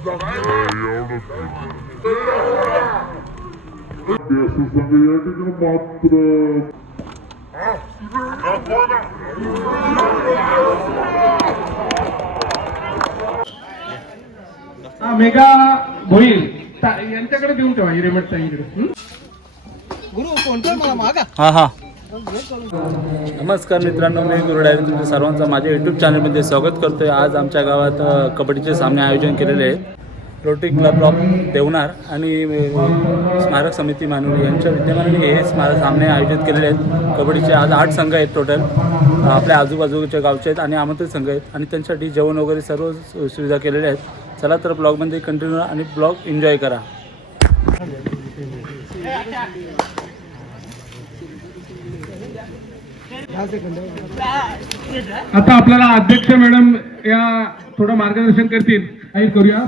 Mega Bhoir यांच्याकडे देऊन ठेवा हिरेमठचा इकडे गुरु कोणतं मला मागा. हां हां नमस्कार मित्रांनो, मी गुरु डायरी तुमच्या सर्वांचं माझ्या यूट्यूब चॅनलमध्ये स्वागत करतो आहे. आज आमच्या गावात कबड्डीचे सामने आयोजन केलेले आहेत. रोटरी क्लब ऑफ देवनार आणि स्मारक समिती मानुली यांच्या विद्यमानाने हे स्मारक सामने आयोजित केलेले आहेत. कबड्डीचे आज 8 संघ आहेत टोटल, आपल्या आजूबाजूच्या गावचे आहेत आणि आमंत्रित संघ आहेत आणि त्यांच्यासाठी जेवण वगैरे सर्व सुविधा केलेल्या आहेत. चला तर ब्लॉगमध्ये कंटिन्यू आणि ब्लॉग एन्जॉय करा. आता आपल्याला अध्यक्ष मॅडम या थोडं मार्गदर्शन करतील. काही करूया.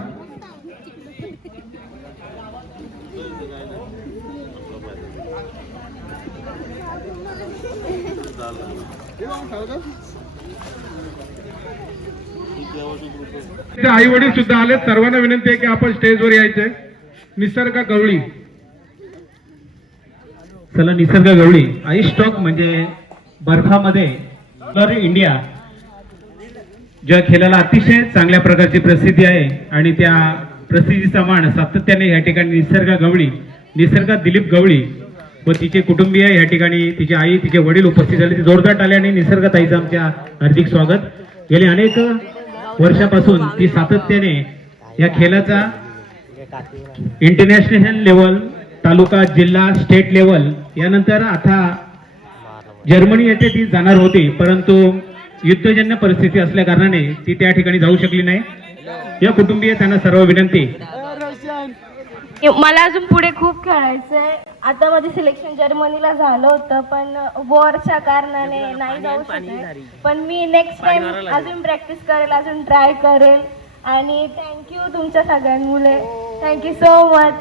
आई वडील सुद्धा आले. सर्वांना विनंती आहे की आपण स्टेजवर यायचंय. निसर्ग गवळी, चला निसर्ग गवळी. आईस स्टॉक म्हणजे बर्फामध्ये इंडिया ज्या खेळाला अतिशय चांगल्या प्रकारची प्रसिद्धी आहे आणि त्या प्रसिद्धीचा मान सातत्याने या ठिकाणी निसर्ग गवळी, निसर्ग दिलीप गवळी व तिचे कुटुंबीय या ठिकाणी, तिची आई, तिचे वडील उपस्थित झाले. ते जोरदार टाळ्याने निसर्ग ताईचं आमच्या हार्दिक स्वागत. गेले अनेक वर्षापासून ती सातत्याने या खेळाचा इंटरनॅशनल लेवल, तालुका, जिल्हा, स्टेट लेवल, यानंतर आता जर्मनी येथे ती जाणार होती, परंतु युद्धजन्य परिस्थिती असल्या कारणाने ती त्या ठिकाणी जाऊ शकली नाही. या कुटुंबीय त्यांना सर्व विनंती. मला अजून पुढे खूप खेळायचंय. आता माझे सिलेक्शन जर्मनीला झालं होतं पण वॉरच्या कारणाने नाही जाऊ शकले. पण मी नेक्स्ट टाइम अजून प्रॅक्टिस करेल, अजून ट्राय करेल. आणि थँक्यू तुमच्या सगळ्यांमुळे. Thank you so much.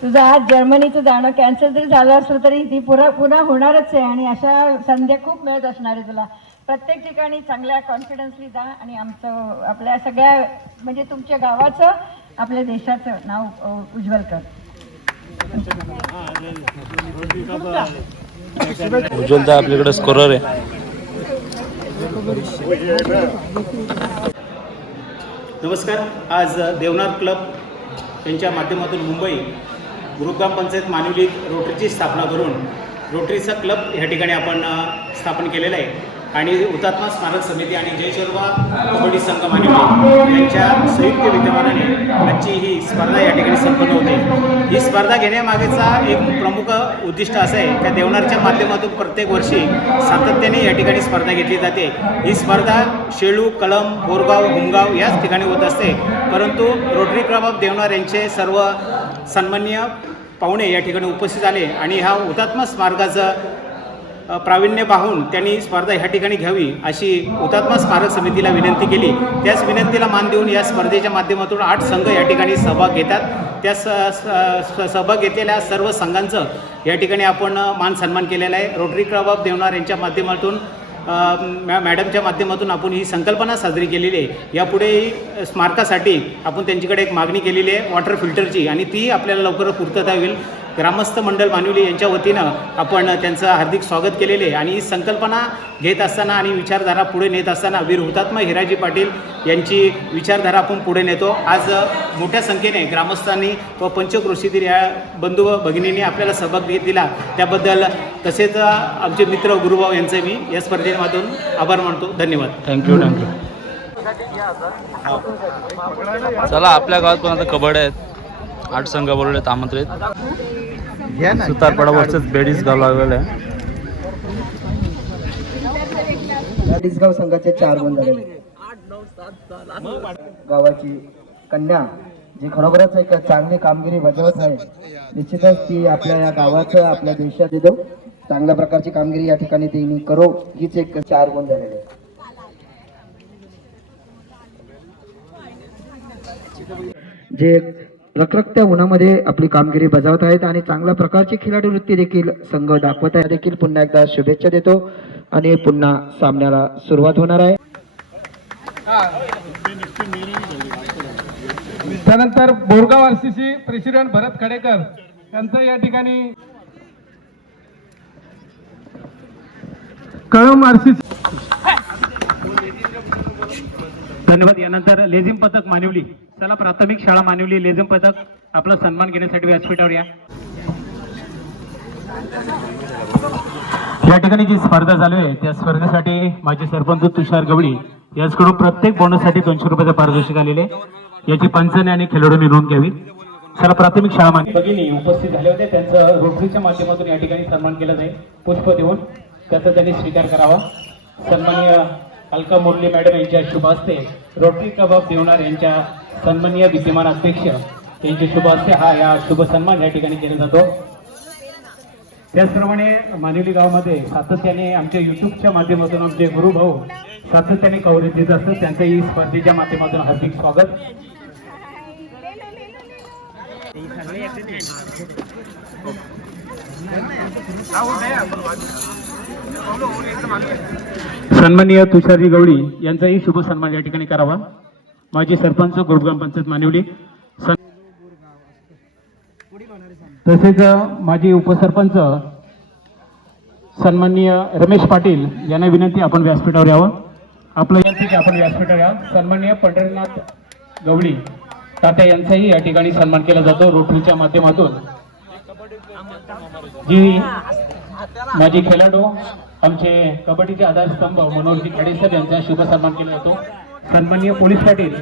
तुझं आज जर्मनीचं जाणं कॅन्सल जरी झालं असलं तरी ती पुन्हा होणारच आहे आणि अशा संध्या खूप मिळत असणार आहे तुला. प्रत्येक ठिकाणी चांगल्या कॉन्फिडन्सली जा आणि आमचं, आपल्या सगळ्या म्हणजे तुमच्या गावाचं, आपल्या देशाचं नाव उज्ज्वल कर. उज्ज्वलता आपल्याकडे स्कोरर आहे. नमस्कार. आज देवनार क्लब यांच्या माध्यमातून मुंबई ग्रामपंचायत मानुलीत रोटरीची स्थापना करून रोटरीचा क्लब या ठिकाणी आपण स्थापन केलेला आहे आणि हुतात्मा स्मारक समिती आणि जय शर्मा कबड्डी संघ मानुली यांच्या संयुक्त विद्यमानाने आजची ही स्पर्धा या ठिकाणी संपन्न होते. ही स्पर्धा घेण्यामागेचा एक प्रमुख उद्दिष्ट असं आहे की देवनारच्या माध्यमातून प्रत्येक वर्षी सातत्याने या ठिकाणी स्पर्धा घेतली जाते. ही स्पर्धा शेळू, कळंब, बोरगाव, हुमगाव याच ठिकाणी होत असते, परंतु रोटरी क्लब ऑफ देवनार यांचे सर्व सन्माननीय पाहुणे या ठिकाणी उपस्थित आले आणि हा हुतात्मा स्मारकाचं प्रावीण्य पाहून त्यांनी स्पर्धा ह्या ठिकाणी घ्यावी अशी हुतात्मा स्मारक समितीला विनंती केली. त्याच विनंतीला मान देऊन या स्पर्धेच्या माध्यमातून 8 संघ या ठिकाणी सहभाग घेतात. त्या सहभाग घेतलेल्या सर्व संघांचं या ठिकाणी आपण मान सन्मान केलेला आहे. रोटरी क्लब ऑफ देवनार यांच्या माध्यमातून मॅडमच्या माध्यमातून आपण ही संकल्पना साजरी केलेली आहे. यापुढे स्मारकासाठी आपण त्यांच्याकडे एक मागणी केलेली आहे वॉटर फिल्टरची आणि ती आपल्याला लवकर पूर्तता होईल. ग्रामस्थ मंडळ मानुली यांच्या वतीनं आपण त्यांचं हार्दिक स्वागत केलेले आहे आणि ही संकल्पना घेत असताना आणि विचारधारा पुढे नेत असताना वीर हुतात्मा हिराजी पाटील यांची विचारधारा आपण पुढे नेतो. आज मोठ्या संख्येने ग्रामस्थांनी व पंचक्रोशीतील या बंधू भगिनींनी आपल्याला सहभाग दिला त्याबद्दल, तसेच आमचे मित्र गुरुभाऊ यांचे मी या स्पर्धेमधून आभार मानतो. धन्यवाद. थँक्यू. चला, आपल्या गावात पण आता कबड्डी आहेत. 8 संघ बोलवले आहेत आमंत्रित. सुतारपडावरच बेडीस गाव लागलेलं आहे. बेडीसगाव संघाचे 4 गुण झाले. गावाची कन्या जी खरोखरच एक चांगली कामगिरी बजावत आहे, निश्चितच ती आपल्या या गावाचं, आपल्या देशात येतो चांगल्या प्रकारची कामगिरी या ठिकाणी तिने करो, हीच एक 4 गुण झालेले. जे रखरखत्या उन्हामध्ये आपली कामगिरी बजावत आहेत आणि चांगल्या प्रकारची खेळाडू वृत्ती देखील संघ दाखवत आहे, देखील पुन्हा एकदा शुभेच्छा देतो आणि पुन्हा सामन्याला सुरुवात होणार आहे. त्यानंतर बोरगाव आरसीसी प्रेसिडेंट भरत खडेकर यांचं या ठिकाणी कळम आरसीसी धन्यवाद. यानंतर लेझिम पथक मानिवली. चला, प्राथमिक शाळा मानिवली लेझिम पथक आपला सन्मान घेण्यासाठी व्यासपीठावर या. या ठिकाणी जी स्पर्धा चालू आहे त्या स्पर्धेसाठी माजी सरपंच तुषार गवळी याचकडून प्रत्येक बोनससाठी 200 रुपयाचे पारितोषिक आलेले. याची पंचाने आणि खेळाडूंनी नोंद घ्यावी. चला, प्राथमिक शाळा भगिनी उपस्थित झाले होते, त्यांचं रोटरीच्या माध्यमातून या ठिकाणी सन्मान केला जाईल. पुष्प देऊन त्याचा त्यांनी स्वीकार करावा. सन्माननीय अलका मुरली मॅडम यांच्या शुभ हस्ते रोटरी कबाब देवणार यांच्या सन्माननीय विद्यमान अध्यक्ष यांच्या शुभ हस्ते या शुभ सन्मान या ठिकाणी केला जातो. त्याचप्रमाणे मानिवली गावामध्ये सातत्याने आमच्या युट्यूबच्या माध्यमातून आमचे गुरुभाऊ सातत्याने कव्हरेज देत असतात. त्यांचंही स्पर्धेच्या माध्यमातून हार्दिक स्वागत. सन्माननीय तुषारजी गवळी यांचाही शुभ सन्मान या ठिकाणी करावा. माजी सरपंच गुरुग्राम पंचायत मानिवली, तसेच माजी उपसरपंच सन्माननीय रमेश पाटील यांना विनंती आपण व्यासपीठावर यावं. आपलं विनंती की आपण व्यासपीठावर यावं. सन्माननीय पंढरीनाथ गवळी तात्या यांचाही या ठिकाणी सन्मान केला जातो रोटरीच्या माध्यमातून. जी माजी खेळाडू आमचे कबड्डीचे आधारस्तंभ मनोहरजी खेडेसर यांचा शुभ सन्मान केला जातो. सन्माननीय पोलीस पाटील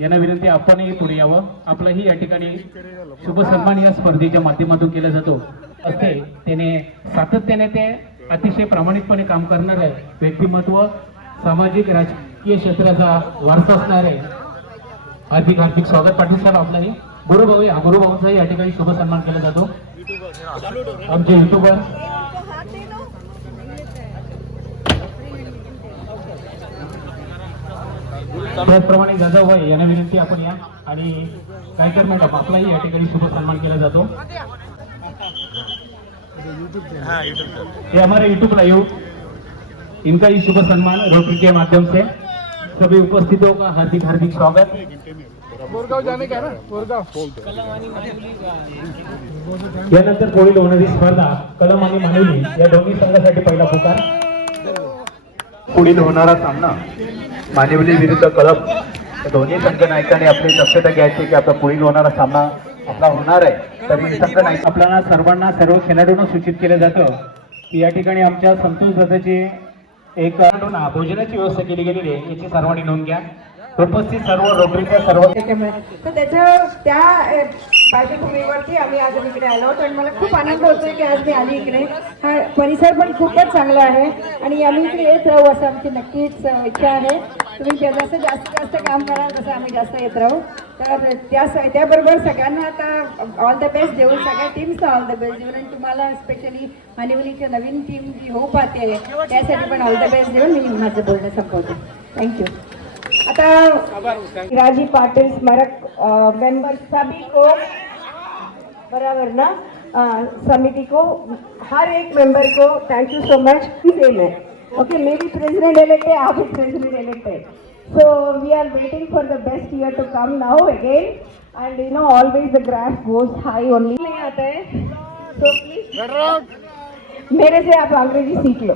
यांना विनंती आपणही पुढे यावं. आपलाही या ठिकाणी शुभ सन्मान या स्पर्धेच्या माध्यमातून केला जातो. असते त्याने सातत्याने ते अतिशय प्रामाणिकपणे काम करणार आहे. व्यक्तिमत्व सामाजिक राजकीय क्षेत्राचा वारसा असणार आहे. हार्दिक हार्दिक स्वागत. पाटील साहेब आपलाही गुरुभाऊ गुरुभाऊंचाही या ठिकाणी शुभ सन्मान केला जातो. आमचे युट्यूबर त्याचप्रमाणे जाधवभाई यांना विनंती आपण या आणि कायकर मॅडम आपलाही या ठिकाणी शुभ सन्मान केला जातो. ये हमारे यूट्यूब लाइव इनका ही शुभ सम्मान रोटरी के माध्यम से सभी उपस्थितों का हार्दिक हार्दिक स्वागत. बोरगाव जाने का ना बोरगाव यानंतर पुढील होणारी स्पर्धा कळम आणि मानिवली या दोन्ही संघासाठी पहिला पुकार. पुढील होणारा सामना मानिवली विरुद्ध कळम. दोन्ही संघ नायकांनी आपली दक्षता घ्यायची की आपला पुढील होणारा सामना आपला होणार आहे. तरी संघ नायक आपल्याला सर्वांना सर्व खेळाडूंना सूचित केलं जातं की या ठिकाणी आमच्या संतोष दादाची एक भोजनाची व्यवस्था केली गेलेली आहे. याची सर्वांनी नोंद घ्या. उपस्थित सर्व रोटरीच्या सर्व तर त्याच्या त्या पार्श्वभूमीवरती आम्ही आज इकडे आलो आहोत आणि मला खूप आनंद होतोय की आज मी आली इकडे. हा परिसर पण खूपच चांगला आहे आणि आम्ही इकडे येत राहू असं आमची नक्कीच इच्छा आहे. तुम्ही जसं जास्तीत जास्त काम कराल तसं आम्ही जास्त येत राहू. तर त्याबरोबर सगळ्यांना आता ऑल द बेस्ट देऊन सगळ्या टीम्सला ऑल द बेस्ट देऊन आणि तुम्हाला स्पेशली मानिवलीच्या नवीन टीम जी होप पाहते त्यासाठी पण ऑल द बेस्ट देऊन मी माझं बोलणं संपवते. थँक्यू. आता राजी पाटिल स्मारक मेंबर सभी को बराबर ना समिति को हर एक मेंबर को thank you so much. Same है ओके. मैं भी प्रेसिडेंट इलेक्ट है, आप भी प्रेसिडेंट इलेक्ट है. So we are waiting for the best year to come now again and you know always the graph goes high only. नहीं आता है सो प्लीज मेरे से आप अंग्रेजी सीख लो.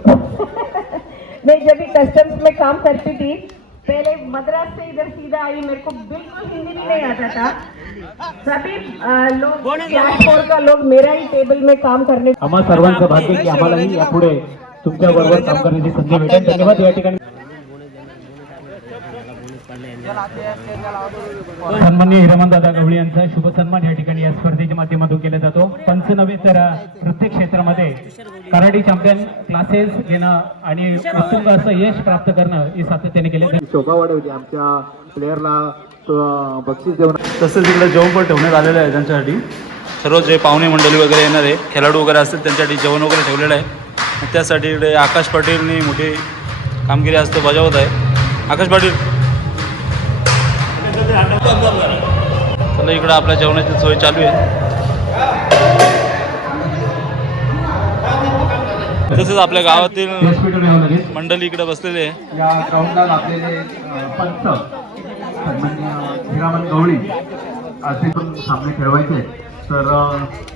मैं जब भी कस्टम्स में काम करती थी पहले मद्रास से इधर सीधा आई, मेरे को बिल्कुल हिंदी भी नहीं आता था. सभी लोग क्लास 4 का लोग मेरा ही टेबल में काम करने. आम्हा सर्वांचं भाग्य की आम्हालाही यापुढे तुमच्या बरोबर काम करण्याची संधी मिळेल. धन्यवाद. या ठिकाणी सन्माननीय हिरामन दादा गवळी यांचा शुभ सन्मान या ठिकाणी या स्पर्धेच्या माध्यमातून केला जातो. पंच नव्हे तर प्रत्येक क्षेत्रामध्ये कराटे चॅम्पियन क्लासेस घेणं आणि उत्तुंग असं यश प्राप्त करणं हे सातत्याने केले जाते. शोभा वाढवली आमच्या प्लेयरला बक्षीस देऊन. तसंच इकडे जेवण पण ठेवण्यात आलेलं आहे त्यांच्यासाठी. सर्व जे पाहुणे मंडळी वगैरे येणार आहे खेळाडू वगैरे असतील त्यांच्यासाठी जेवण वगैरे ठेवलेलं आहे. त्यासाठी इकडे आकाश पाटीलनी मोठी कामगिरी आज तो बजावत आहे. आकाश पाटील चला इकडं आपल्या जेवणाची सोय चालू आहे. तसेच आपल्या गावातील मंडळी इकडे बसलेले आहे. या ग्राउंडला लागलेले पंच सन्माननीय हिरामन गवळी असे पण सामने खेळवायचे तर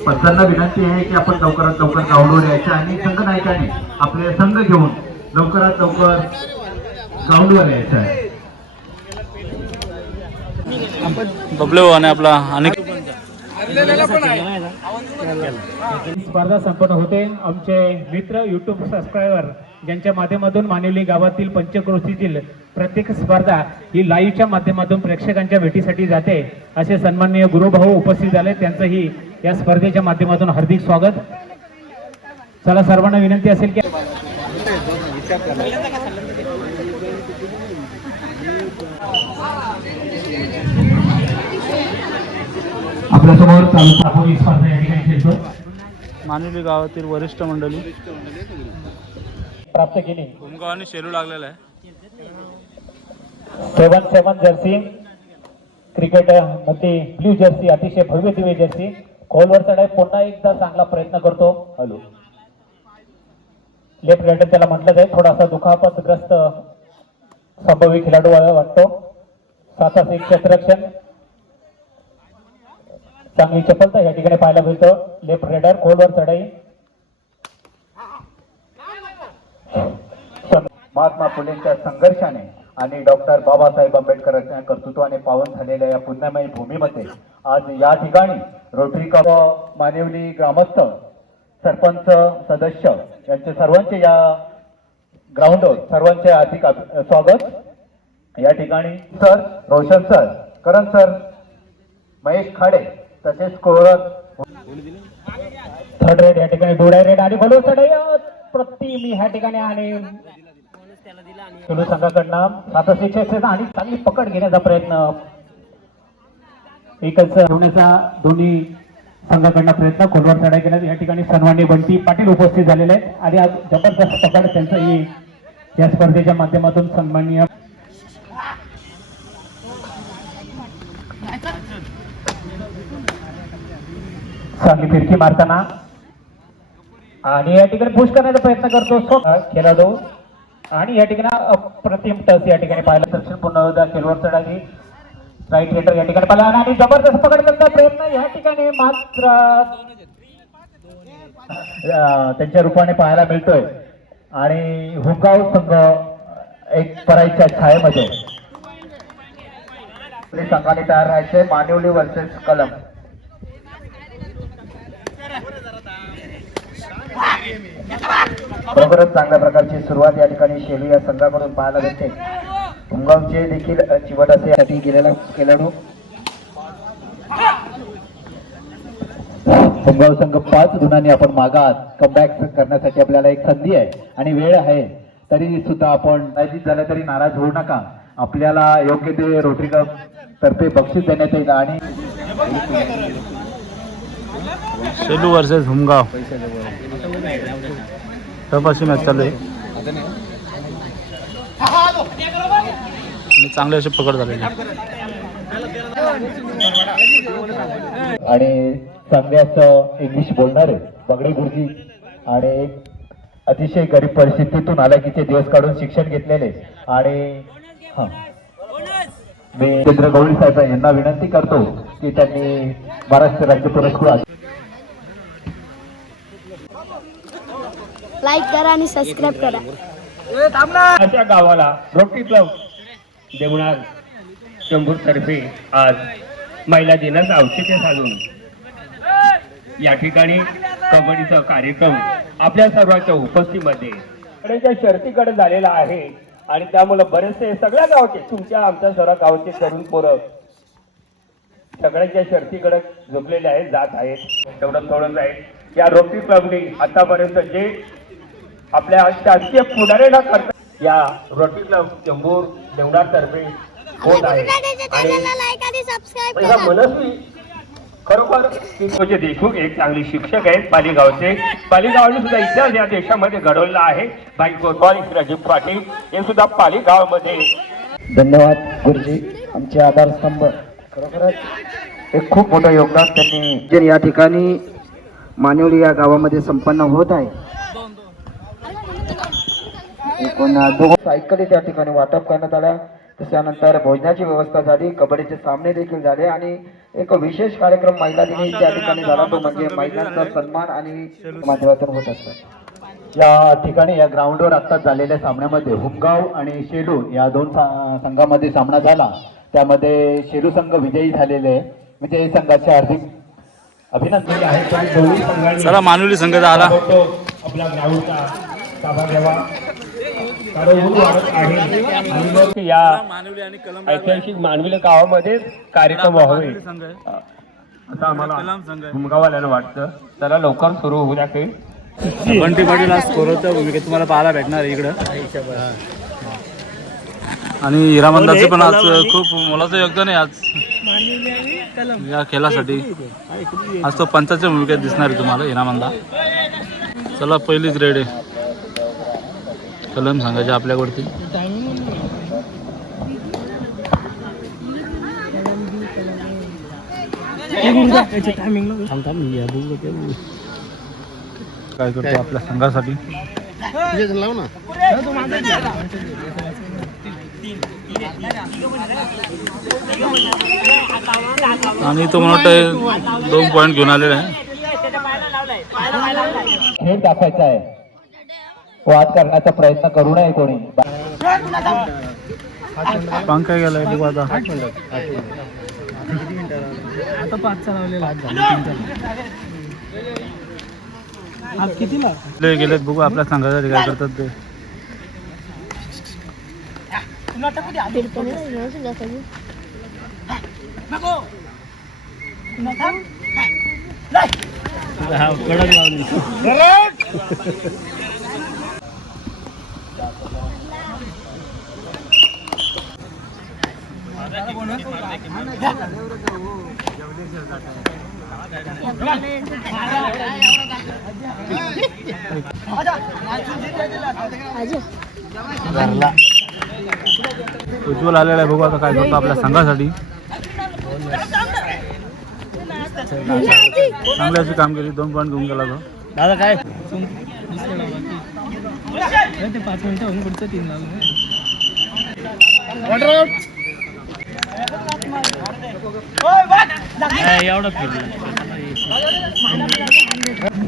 पंचांना विनंती आहे की आपण लवकरात लवकर ग्राउंडवर यायचं आणि संघ नायकाने आपले संघ घेऊन लवकरात लवकर ग्राउंडवर यायचं आहे. बबले भाऊ आणि आपला अनेक स्पर्धा संपन्न होते. आमचे मित्र यूट्यूब सबस्क्रायबर ज्यांच्या माध्यमातून मानिवली गावातील पंचक्रोशीतील प्रत्येक स्पर्धा ही लाईव्हच्या माध्यमातून प्रेक्षकांच्या भेटीसाठी जाते असे सन्माननीय गुरुभाऊ उपस्थित झाले. त्यांचंही या स्पर्धेच्या माध्यमातून हार्दिक स्वागत. चला सर्वांना विनंती असेल की आपल्यासमोर चालू सापोरी स्पर्धा या ठिकाणी खेळतो मानुली गावातील वरिष्ठ मंडळी प्राप्त केली. भूमगाव आणि शेलू लागलेला आहे. 7-7 जर्सी क्रिकेट मध्ये ब्ल्यू जर्सी अतिशय भव्य दिव्य जर्सी खोलवर चढाई. पुन्हा एकदा चांगला प्रयत्न करतो. हॅलो लेफ्ट रायडर त्याला म्हटलं जाईल. थोडासा दुखापतग्रस्त संभाव्य खेळाडू वाटतो. 7-1 क्षेत्ररक्षण चांगली चपलता या ठिकाणी पाहायला मिळतं. लेफ्ट रायडर खोलवर चढाई. महात्मा फुलेंच्या संघर्षाने आणि डॉक्टर बाबासाहेब आंबेडकरांच्या कर्तृत्वाने पावन झालेल्या या पुण्यमय भूमीमध्ये आज या ठिकाणी रोटरी क्लब मानिवली ग्रामस्थ सरपंच सदस्य यांचे सर्वांचे या ग्राउंडवर सर्वांचे हार्दिक स्वागत. या ठिकाणी सर रोशन सर, करण सर, महेश खाडे तसेच कोरड थर्ड रेड या ठिकाणी डोळा रेड आणि खोलवर चढाई प्रतिमी ह्या ठिकाणी आणि खेळू संघाकडनं 7-6 आणि चांगली पकड घेण्याचा प्रयत्न एकच ठेवण्याचा दोन्ही संघाकडनं प्रयत्न. खोलवर चढाई केला. या ठिकाणी सन्माननीय बंटी पाटील उपस्थित झालेले आहेत आणि आज जबरदस्त पकड त्यांचंही या स्पर्धेच्या माध्यमातून सन्माननीय चांगली फिरकी मारताना आणि या ठिकाणी पुश करण्याचा प्रयत्न करतो खेळाडू आणि या ठिकाणी अप्रतिम टच या ठिकाणी पाहिलं. दक्षिण पुन्हा खेळवर चढाली. राईट हेडर या ठिकाणी पाहिला आणि जबरदस्त पकड करण्याचा प्रयत्न या ठिकाणी मात्र त्यांच्या रूपाने पाहायला मिळतोय आणि हुंगाव संघ एक पराईच्या छायेमध्ये संघाने तयार राहायचे. मानिवली वर्सेस कलम. बरोबरच चांगल्या प्रकारची सुरुवात या ठिकाणी शेलू या संघाकडून पाहायला मिळते. हुंगावचे देखील चिवट असे गेलेला खेळाडू. हुंगाव संघ 5 गुणांनी आपण मागात कमबॅक करण्यासाठी आपल्याला एक संधी आहे आणि वेळ आहे. तरी सुद्धा आपण पराजित झालं तरी नाराज होऊ नका. आपल्याला योग्य ते रोटरी क्लब तर्फे बक्षीस देण्यात येईल आणि शेलू वर्सेस भूमगाव तपाशी मॅच चालू आहे आणि चांगले असे पकड झालेले आणि चांगल्याच इंग्लिश बोलणारे बगडे गुरुजी आणि अतिशय गरीब परिस्थितीतून आलाकीचे दिवस काढून शिक्षण घेतलेले आणि मी चंद्र गवळी साहेब यांना विनंती करतो की त्यांनी महाराष्ट्र राज्य पुरस्कार लाईक करा आणि सबस्क्राईब करा. अशा गावाला रोटरी क्लब देवणार चंबूर तर्फे आज महिला दिनाचं औचित्य साधून या ठिकाणी कबड्डीचा कार्यक्रम आपल्या सर्वांच्या उपस्थितीमध्ये शर्तीकडे झालेला आहे आणि त्यामुळे बरेचसे सगळ्या गावचे तुमच्या आमच्या सर्व गावचे तरुण पोरं सगळ्यांच्या शर्तीकडे झुकलेले आहेत, जात आहेत. तेवढं थोडं आहे. या रोटरी क्लबने आतापर्यंत जे आपल्या शासकीय पुढाऱ्यांना करतात या रोटरी क्लब चंबूर देवणार तर्फे होत आहे आणि मनस्वी खरोखर देशमुख एक चांगले शिक्षक आहेत. पालीगावने सुद्धा इतिहास या देशामध्ये घडवला आहे. भाई गोपाल राजीव पाटील हे सुद्धा पालीगावमध्ये. धन्यवाद गुरुजी. आमचे आधारस्तंभ खरोखरच एक खूप मोठं योगदान त्यांनी या ठिकाणी मानिवली या गावामध्ये संपन्न होत आहे. एकूण 2 सायकली त्या ठिकाणी वाटप करण्यात आल्या. त्याच्यानंतर भोजनाची व्यवस्था झाली. कबड्डीचे सामने देखील झाले आणि एक विशेष कार्यक्रम महिला दिनी त्या ठिकाणी झाला, तो म्हणजे महिलांचा सन्मान आणि माध्यमातून होत असतात. या ठिकाणी या ग्राउंडवर आत्ताच झालेल्या सामन्यामध्ये हुमगाव आणि शेलू या दोन संघामध्ये सामना झाला. त्यामध्ये शेलू संघ विजयी झालेले आहे. विजयी संघाचे हार्दिक अभिनंदन आहे. दोन्ही संघांनी चला मानुली संघ आला. आपला ग्राउंडचा ताबा घ्यावा, कारण ऊन वाढत आहे आणि मग या मानुली आणि कलम ऐतिहासिक मानवी गावामध्ये कार्यक्रम व्हावे संघ आहे. आता आम्हाला कलम संघ आहे. हुमगाववाल्याला वाटतं. त्याला लवकर सुरू होऊ द्या. काही बंटी पाटील आज स्कोरच्या भूमिकेत तुम्हाला पाहायला भेटणार आहे इकडं. आणि हिरामंदाचं पण आज खूप मोलाचं योगदान आहे आज या खेळासाठी. आज तो पंचाच्या भूमिकेत दिसणार आहे तुम्हाला हिरामंदा. चला पहिलीच रेड आहे कलम सांगायचे आपल्याकडती. काय करतो आपल्या संघासाठी. आणि तो मला वाटतं 2 पॉईंट घेऊन आलेला आहे. खेळ दाखवायचा आहे. वाद करण्याचा प्रयत्न करू नये कोणी. पांग काय गेलाय बघू आता. गेलेत बघू आपल्या संघासाठी काय करतात ते. कडक लावली. उज्ज्वल आलेला आहे बघू आता काय करतो आपल्या संघासाठी. चांगली अशी कामगिरी 2 पॉईंट घेऊन गेला तो. दादा काय 5 मिनिटं होऊन पुढचं 3 एवढं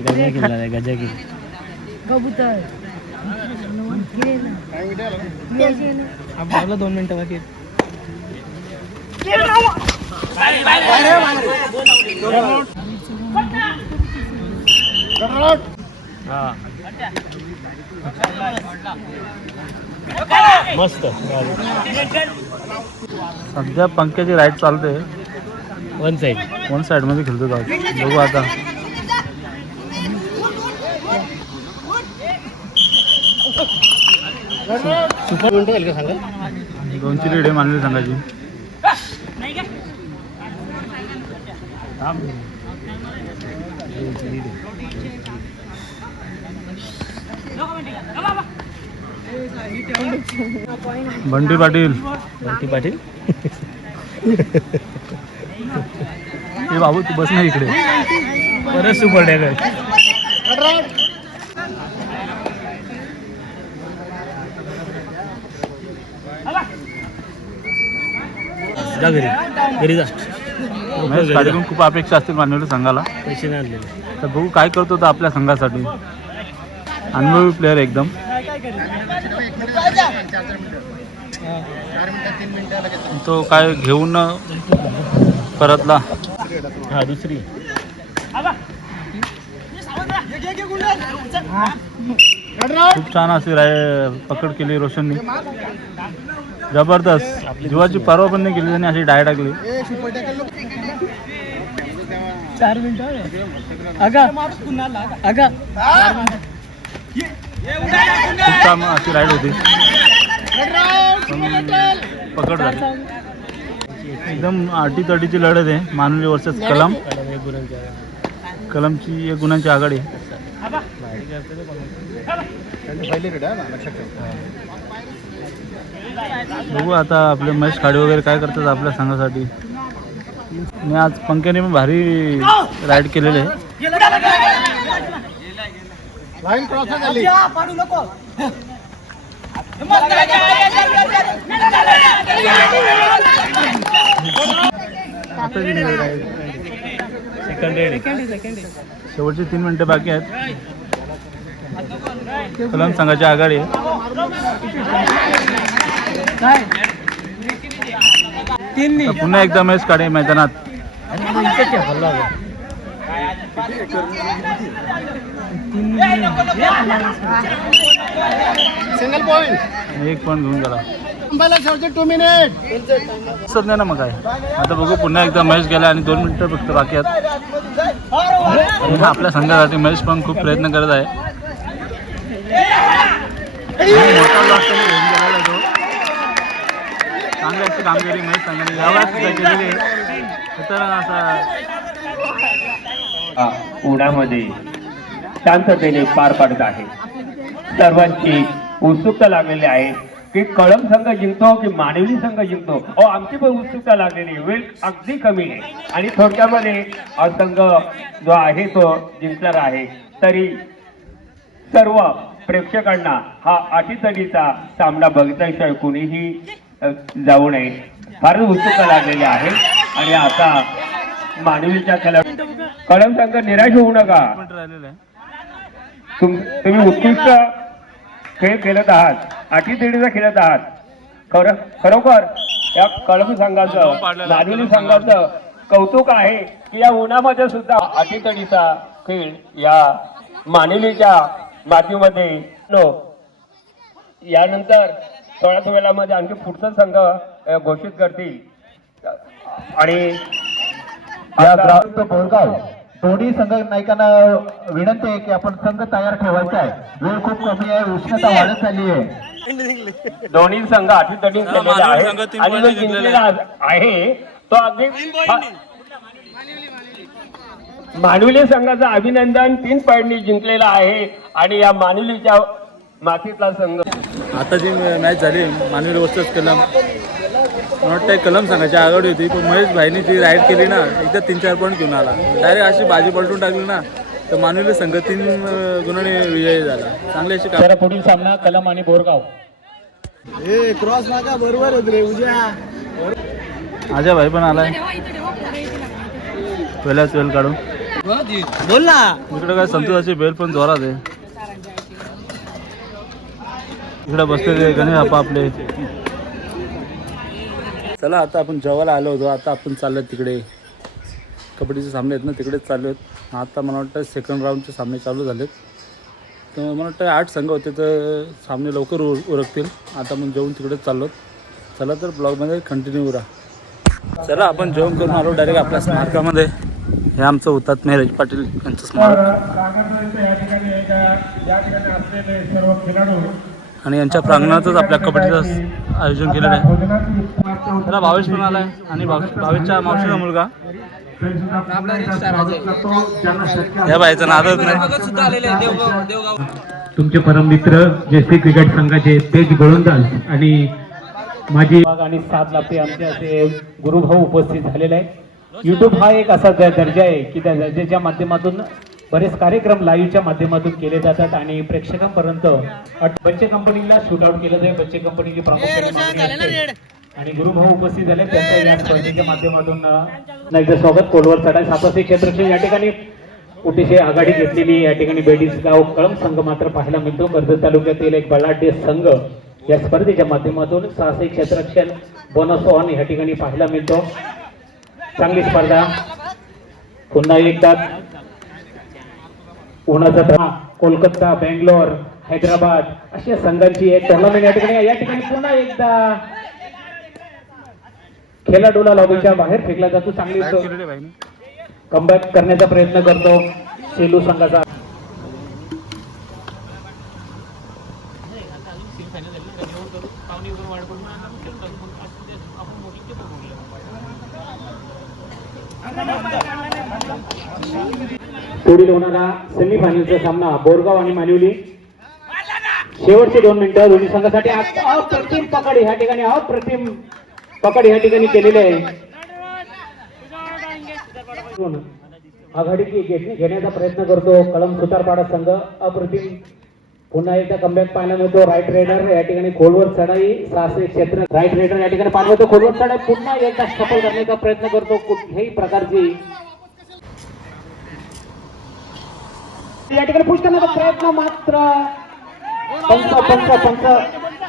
गजा केला गजा केली. कबूतर 2 मिनिटं बाकी. मस्त. सध्या पंख्याची राईड चालते. वन साइड मध्ये खेळतो जाऊ. बघू आता. सुपर मिनिटं होईल का सांगा. 2ची लीड आहे मानली सांगायची. बंटी पाटील हे बाबू तू बस नाही इकडे. बरं सुपर डॅगर. जा घरी जा. कार्यक्रम खूप अपेक्षा असतील मानवली संघाला. पैसे नाही आणलेले तर बघू काय करतो तो आपल्या संघासाठी. अनुभवी प्लेअर एकदम. तो काय घेऊन परतला. हा दुसरी. खूप छान अशी पकड केली रोशननी. जबरदस्त. जीवाची पर्वा पण नाही केली त्यांनी. अशी डाय टाकली. 4 मिनिटं खूप छान अशी राईड होती. पकड झाली. एकदम आटीतटीची लढत आहे. मानुली वर्सेस कलम. कलमची 1 गुणांची आघाडी आहे. बघू आता आपले महेश खाडे वगैरे काय करतात आपल्या संघासाठी. आणि आज पंख्याने पण भारी राईड केलेले आहे. शेवटची 3 मिनिटं बाकी आहेत. कलम संघाची आघाडी आहे. तर पुन्हा एकदा मॅच काढे मैदानात. सिंगल पॉइंट 1 पॉईंट घेऊन गेला. 2 मिनिट दिसत नाही ना मग काय. आता बघू पुन्हा एकदा मॅच गेला आणि 2 मिनिटं फक्त बाकी आहेत. आणि आपल्या संघासाठी मॅच पण खूप प्रयत्न करत आहे. मोठा लॉस त्याने घेऊन गेलेला आहे तो. चांगली अशी कामगिरी मॅच संघाने यावेळेस सुद्धा केलेली आहे. तर असा उन्हामध्ये शांततेने पार पाडत आहे. सर्वांची उत्सुकता लागलेली आहे की कळम संघ जिंकतो की मानवी संघ जिंकतो. आमची पण उत्सुकता लागलेली आहे. वेळ अगदी कमी आहे आणि थोडक्यामध्ये हा संघ जो आहे तो जिंकणार आहे. तरी सर्व प्रेक्षकांना हा अटीतटीचा सामना बघितल्याशिवाय कोणीही जाऊ नये. फारच उत्सुकता लागलेली आहे. आणि आता मानवीच्या खेळाडू कळम संघ निराश होऊ नका. राहिलेलं आहे. तुम्ही उत्कृष्ट खेळ खेळत आहात. अटीतटीचा खेळत आहात. खरोखर या कळम संघाचं मानवी संघाचं कौतुक आहे की या उन्हामध्ये सुद्धा अटीतटीचा खेळ या मानवीच्या मातीमध्ये यानंतर थोड्याच वेळामध्ये आणखी पुढचा संघ घोषित करतील. आणि बोरगाव दोन्ही संघ नायकांना विनंती आहे की आपण संघ तयार ठेवायचा आहे. वेळ खूप कमी आहे. उष्णता वाढत चालली आहे. दोन्ही संघ अटीतटीत खेळलेले आहेत आणि जो जिंकलेला आहे तो अगदी मानवली संघाचं अभिनंदन 3 पॉईंटनी जिंकलेला आहे. आणि या मानवलीच्या मातीतला संघ आता जी मॅच झाली मानवी वर्सेस कलम, मला वाटतं कलम संघाची आघाडी होती. पण महेश भाईने जी राईड केली ना एकदा 3-4 पॉईंट घेऊन आला. डायरेक्ट अशी बाजी पलटून टाकली ना तर मानवी संघ 3 गुणांनी विजयी झाला. चांगली अशी तर पुढील सामना कलम आणि बोरगाव. क्रॉस नाका बरोबर होत रे उद्या. अजय भाई पण आलाय पहिलाच वेल काढून. बोल ना. इकडे काय संतोषाची बेल पण जोरात आहे. इकडे बसले ते गणेश आपा आपले. चला आता आपण जेवायला आलो होतो. आता आपण चाललो तिकडे कबड्डीचे सामने आहेत ना तिकडेच चाललो आहेत. आता मला वाटतं सेकंड राऊंडचे सामने चालू झालेत. तर मला वाटतं 8 संघ होते तर सामने लवकर उरकतील. आता आपण जेवून तिकडेच चाललो. चला तर ब्लॉगमध्ये कंटिन्यू करा. चला आपण जेवण करून आलो डायरेक्ट आपल्या स्मारकामध्ये. हे आमचं हुतात्मा राज पाटील यांचं स्मारक आणि यांच्या प्रांगणातच आपल्या कबड्डीचं आयोजन केलेलं आहे. त्याला भावेश पण आलाय आणि भावेशच्या मावशीचा मुलगा या बाईचं नादच नाही. तुमचे परममित्र जेसी क्रिकेट संघाचे तेज गोलंदाज आणि माझी आणि साथ लाभते आमचे असे गुरुभाऊ उपस्थित झालेले आहे. यूट्यूब हा एक असा दर्जा आहे की त्या दर्जाच्या माध्यमातून बरेच कार्यक्रम लाईव्हच्या माध्यमातून केले जातात आणि प्रेक्षकांपर्यंत बच्चे कंपनीला शूट आउट केलं जाईल. बच्चे कंपनीची प्रामुख्याने आणि गुरुभाऊ उपस्थित झाले त्यांच्या या स्पर्धेच्या माध्यमातून एकदा स्वागत. कोलवर चढाई 87 क्षेत्रक्षण या ठिकाणी उठीशी आघाडी घेतलेली या ठिकाणी बेडीसगाव कळम संघ मात्र पाहायला मिळतो. कर्जत तालुक्यातील एक बलाढ्य संघ या स्पर्धेच्या माध्यमातून 86 क्षेत्रक्षण बोनस ऑन या ठिकाणी पाहायला मिळतो. चांगली स्पर्धा पुन्हा एकदा उन्हाचा कोलकाता, बेंगलोर, हैदराबाद अशा संघांची एक टुर्नामेंट या ठिकाणी पुन्हा एकदा खेळाडूला लॉबीच्या बाहेर फेकला जातो. चांगली कमबॅक करण्याचा प्रयत्न करतो सेलू संघाचा. पुढील होणारा सेमीफायनलचा सामना बोरगाव आणि मानिवली. शेवटचे 2 मिनिटं दोन्ही संघासाठी. अप्रतिम पकड ह्या ठिकाणी अप्रतिम पकड ह्या ठिकाणी केलेले आहे. आघाडी घेण्याचा प्रयत्न करतो कळम सुतारपाडा संघ. अप्रतिम पुन्हा एकदा कमबॅक पाहायला मिळतो. राईट रेडर या ठिकाणी खोलवर चढाई, साहसी क्षेत्र. राईट रेडर या ठिकाणी पाहायला मिळतो. खोलवर चढाई पुन्हा एकदा सफल करण्याचा प्रयत्न करतो. कुठल्याही प्रकारची या ठिकाणी पुश करण्याचा प्रयत्न मात्र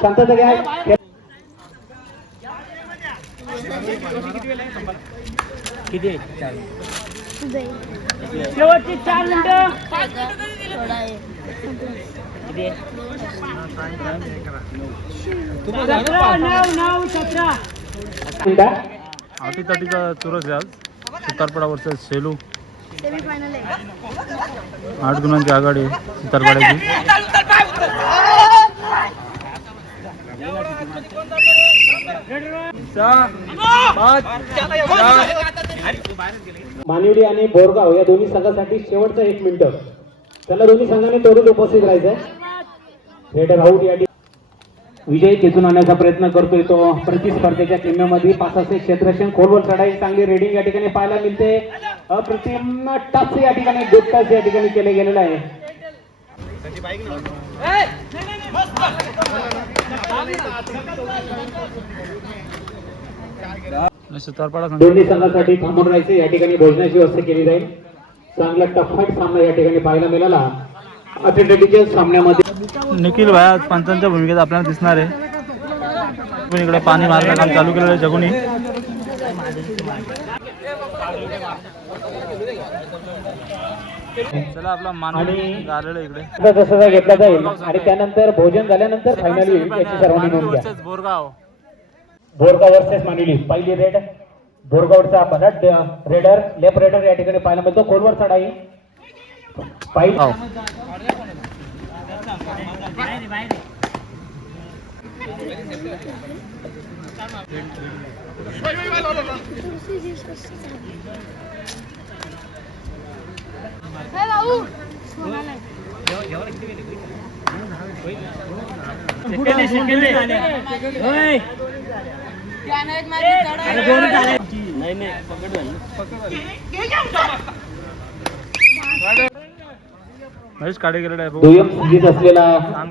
शांतता घ्या. किती शेवटची 4 मिनिटं. अटीतटीचा चुरस आहे आज. सुतारपाडा वर्सेस सेलू. सेमीफायनल आहे. 8 गुणांची आघाडी आहे सुतारपाड्याची. मानिवडी आणि बोरगाव या दोन्ही संघासाठी शेवटचं 1 मिनिट. त्याला दोन्ही संघांनी तोडून उपस्थित राहायचंय. रेडर आऊट या ठिकाणी विजय खेचून आणण्याचा प्रयत्न करतोय तो. प्रतिस्पर्धेच्या टीममध्ये 5 क्षेत्ररक्षण, खोलवर चढाई, चांगली रेडिंग या ठिकाणी पाहायला मिळते. अप्रतिम टच या ठिकाणी, गुड टच या ठिकाणी केले गेलेलं आहे. सुतारपाडा दोन्ही संघासाठी थांबून राहायचे. या ठिकाणी भोजनाची व्यवस्था केली जाईल. चांगला टफ फाईट सामना या ठिकाणी पाहायला मिळाला. अटीतटीच्या सामन्यामध्ये निखिल भाई आज पंचांच्या भूमिकेत आपल्याला दिसणार आहे. पण इकडे पाणी मारलं काम चालू केलेलं आहे जगुनी. चला आपला मानवी आलेलं इकडे जसं घेतला जाईल आणि त्यानंतर भोजन झाल्यानंतर फायनल होईल. याची सर्वांनी नोंद घ्या. बोरगाव बोरगाव वर्सेस मानिवली. पहिली रेड बोरगावचा भरट रेडर, लेफ्ट रेडर या ठिकाणी पाहायला मिळतो. खोलवर चढाई पाहिजे. महेश काढे गेलेला आहे. दुय्यम स्थितीत असलेला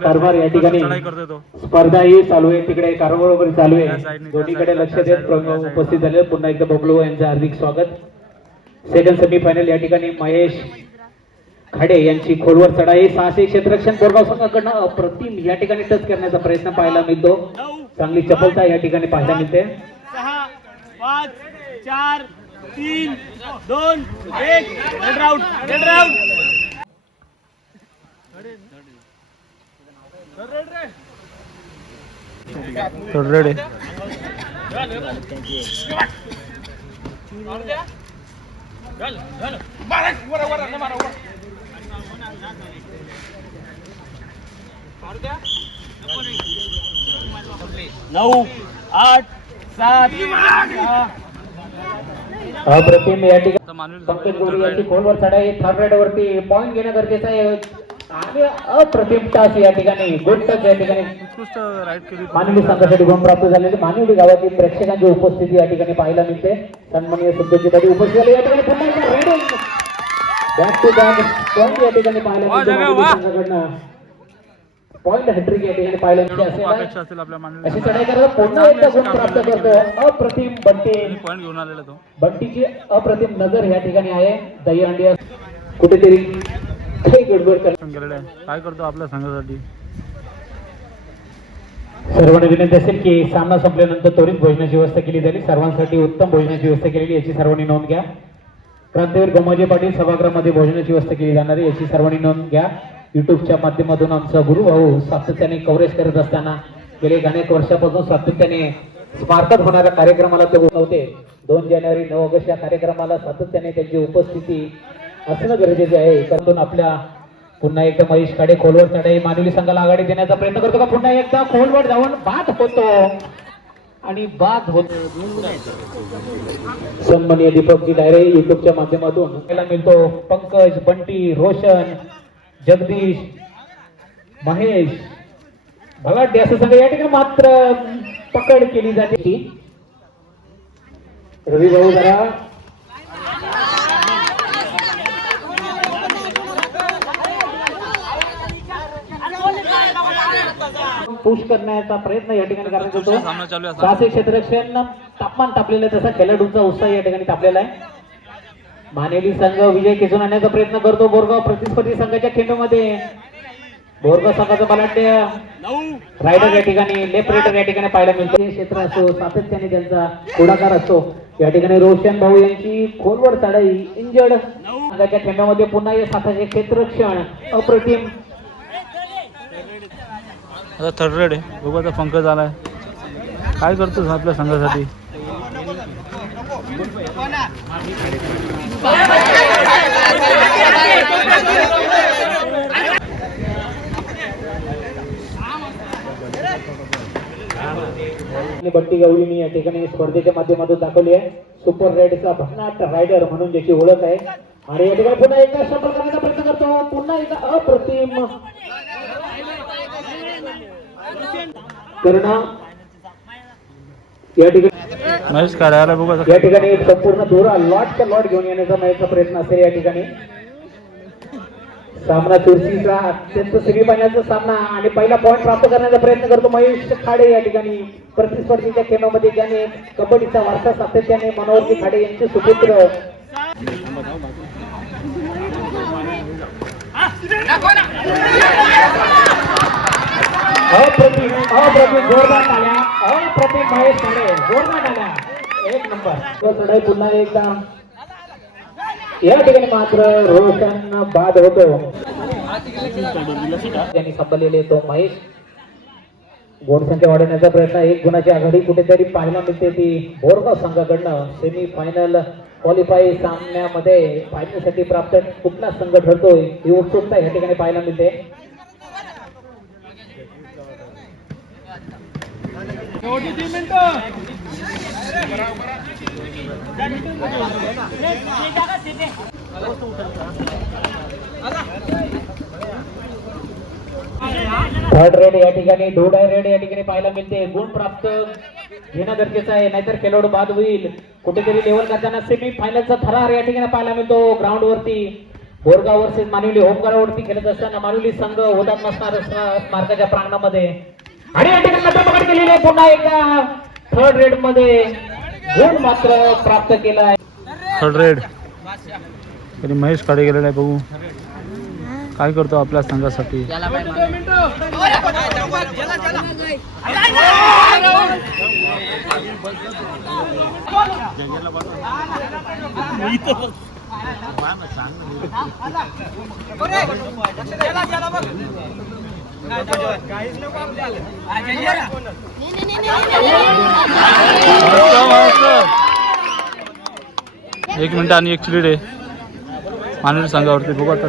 कारभार या ठिकाणी चढाई करतोय तो. स्पर्धा ही चालू आहे. तिकडे कारभार वगैरे चालू आहे. दोन्हीकडे लक्ष देत उपस्थित झाले. पुन्हा एकदा बबलू यांचं हार्दिक स्वागत. सेकंड सेमीफायनल या ठिकाणी महेश खाडे यांची खोलवर चढाई, 600 क्षेत्ररक्षण. बोरगाव संघाकडनं अप्रतिम या ठिकाणी टच करण्याचा प्रयत्न पाहायला मिळतो. चांगली चपलता या ठिकाणी पाहायला मिळते. 6 5 4 3 2 1 रेड आउट. थर्ड रेड आहे. नऊ 8 7 अप्रतिम या ठिकाणी मानवी पंकज गोरे यांची खोलवर चढाई. थर्ड रेड वरती पॉईंट घेणं गरजेचं आहे. आणि अप्रतिम टच या ठिकाणी, गुड टच या ठिकाणी उत्कृष्ट राईड केली. मानवी संघासाठी गुण प्राप्त झालेले. मानवी गावातील प्रेक्षकांची उपस्थिती या ठिकाणी पाहायला मिळते. सन्माननीय सदस्यपदी उपस्थित झाले. या ठिकाणी पुन्हा एकदा reading back to back point या ठिकाणी पाहायला मिळते. मानवी संघाकडनं पॉईंट हॅट्रिक या ठिकाणी पाहायला मिळते. अपेक्षा असेल आपल्या मानवी अशी चढाई करायला पुन्हा एकदा गुण प्राप्त करतो. अप्रतिम बंटी, पॉईंट घेऊन आलेला तो. बंटीची अप्रतिम नजर या ठिकाणी आहे. दही अंडिया कुठेतरी काही गडबड गेलेला आहे. काय करतो आपल्या संघासाठी. सर्वांना विनंती असेल की सामना संपल्यानंतर त्वरित भोजनाची व्यवस्था केली जाईल. सर्वांसाठी उत्तम भोजनाची व्यवस्था केलेली याची सर्वांनी नोंद घ्या. क्रांतीवीर गोमाजी पाटील सभागृहामध्ये भोजनाची व्यवस्था केली जाणार आहे याची सर्वांनी नोंद घ्या. युट्यूबच्या माध्यमातून आमचा गुरुभाऊ सातत्याने कव्हरेज करत असताना गेले अनेक वर्षापासून सातत्याने स्मारकात होणाऱ्या कार्यक्रमाला ते नव्हते. 2 जानेवारी 9 ऑगस्ट या कार्यक्रमाला सातत्याने त्यांची उपस्थिती असणं गरजेचे आहे. कारण आपल्या पुन्हा एकदा महेश खाडे खोलवर चढाई, मानवी संघाला आघाडी देण्याचा प्रयत्न करतो का. पुन्हा एकदा खोलवर जाऊन बाद होतो आणि बाद होतो. सन्माननीय दीपकजी डायरे युट्यूबच्या माध्यमातून मिळतो. पंकज, बंटी, रोशन, जगदीश, महेश भलाटे असं सगळं या ठिकाणी मात्र पकड केली जाते. रवी भाऊ जरा पुश करण्याचा प्रयत्न या ठिकाणी करण्यात येतो. सामना चालू आहे. साहसी क्षेत्ररक्षण तापमान तापलेलं आहे, तसा खेळाडूंचा उत्साह या ठिकाणी तापलेला आहे. मानेली संघ विजय खेचून आणण्याचा प्रयत्न करतो. बोरगाव प्रतिस्पर्धी संघाच्या खेळामध्ये बोरगाव संघाचं बलाढ्य रायडर या ठिकाणी लेफ्ट रायडर या ठिकाणी पाहायला मिळतो. हे क्षेत्र असतो, सातत्याने त्यांचा पुढाकार असतो. या ठिकाणी रोशन भाऊ यांची खोलवर चढाई इंजर्ड संघाच्या खेळामध्ये पुन्हा हे साताचे क्षेत्ररक्षण अप्रतिम. आता थर्ड रेड आहे. बघू आता पंकज आलाय. काय करतोस आपल्या संघासाठी? बट्टी गवळीनी या ठिकाणी स्पर्धेच्या माध्यमातून दाखवली आहे. सुपर रेडचा भन्नाट रायडर म्हणून ज्याची ओळख आहे. आणि या ठिकाणी पुन्हा एकदा शंभर करण्याचा प्रयत्न करतो. पुन्हा एकदा अप्रतिम करणं या ठिकाणी महेश काढायला बघू आता. या ठिकाणी संपूर्ण दोरा लॉटचा लॉट घेऊन येण्याचा मॅचचा प्रयत्न असेल. या ठिकाणी सामना चुरशीचा अत्यंत सेमीफायनलचा सामना आणि पहिला पॉईंट प्राप्त करण्याचा प्रयत्न करतो महेश खाडे. या ठिकाणी प्रतिस्पर्धीच्या खेळामध्ये ज्याने कबड्डीचा वारसा सातत्याने मनोहरजी खाडे यांचे सुपुत्र अप्रतिम जोरदार आल्या. अप्रतिम महेश खाडे जोरदार आल्या. एक नंबर चढाई पुन्हा एकदा या ठिकाणी मात्र रोशन बाद होतो. त्यांनी संपलेले तो महेश गुणसंख्या वाढवण्याचा प्रयत्न. एक गुणाची आघाडी कुठेतरी पाहायला मिळते ती बोरगाव संघाकडनं. सेमी फायनल क्वालिफाय सामन्यामध्ये फायनलसाठी प्राप्त कुठला संघ ठरतोय ही उत्सुकता या ठिकाणी पाहायला मिळते. थर्ड रेड या ठिकाणी डोडाय रेड या ठिकाणी पाहायला मिळते. गुण प्राप्त घेणं गरजेचं आहे, नाहीतर खेळाडू बाद होईल. कुठेतरी लेवल करताना सेमी फायनलचा थरार या ठिकाणी पाहायला मिळतो. ग्राउंड वरती बोरगाव वर्सेस मानवली होम ग्राउंडवरती खेळत असताना मानवली संघ होतात नसणार स्मारकाच्या प्रांगणामध्ये. आणि या ठिकाणी पकड केलेली आहे. पुन्हा एकदा थर्ड रेड मध्ये गुण मात्र प्राप्त केला आहे. थर्ड रेड तरी महेश काढे गेलेला आहे. बघू काय करतो आपल्या संघासाठी. एक मिनिट आणि एक लीड आहे मानवी संघावरती. बघू आता